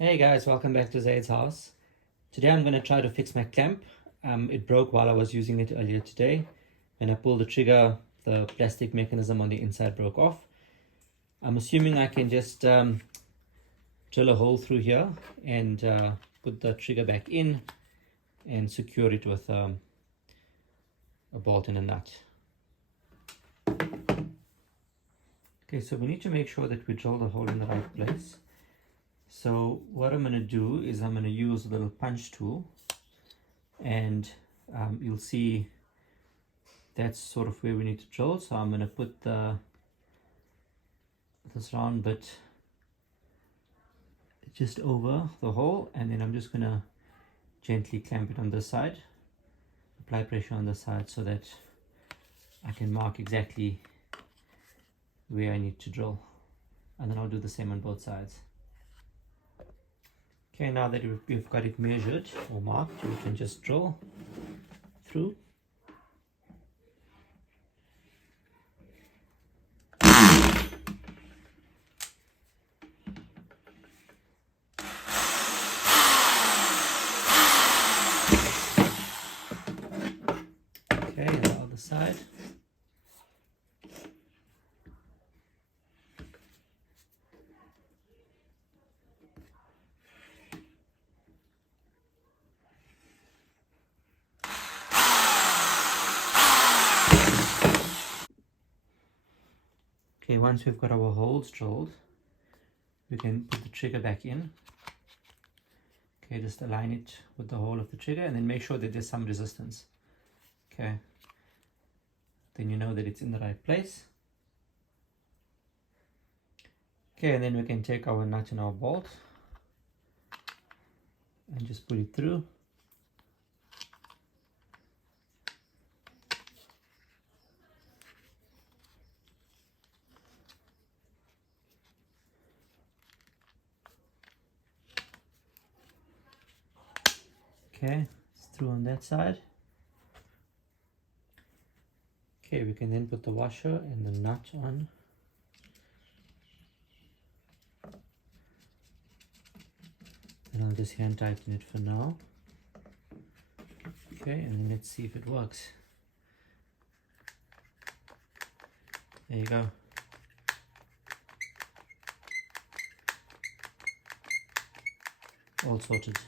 Hey guys, welcome back to Zaid's house. Today I'm going to try to fix my clamp. It broke while I was using it earlier today. When I pulled the trigger, the plastic mechanism on the inside broke off. I'm assuming I can just drill a hole through here and put the trigger back in and secure it with a bolt and a nut. Okay, so we need to make sure that we drill the hole in the right place. So what I'm going to do is I'm going to use a little punch tool, and you'll see that's sort of where we need to drill. So I'm going to put this round bit just over the hole, and then I'm just going to gently clamp it on this side, apply pressure on this side so that I can mark exactly where I need to drill, and then I'll do the same on both sides. Okay, now that we've got it measured or marked, we can just drill through. Okay, and the other side. Okay, once we've got our holes drilled, we can put the trigger back in. Okay, just align it with the hole of the trigger and then make sure that there's some resistance. Okay, then you know that it's in the right place. Okay, and then we can take our nut and our bolt and just put it through. Okay, it's through on that side. Okay, we can then put the washer and the nut on. And I'll just hand tighten it for now. Okay, and then let's see if it works. There you go. All sorted.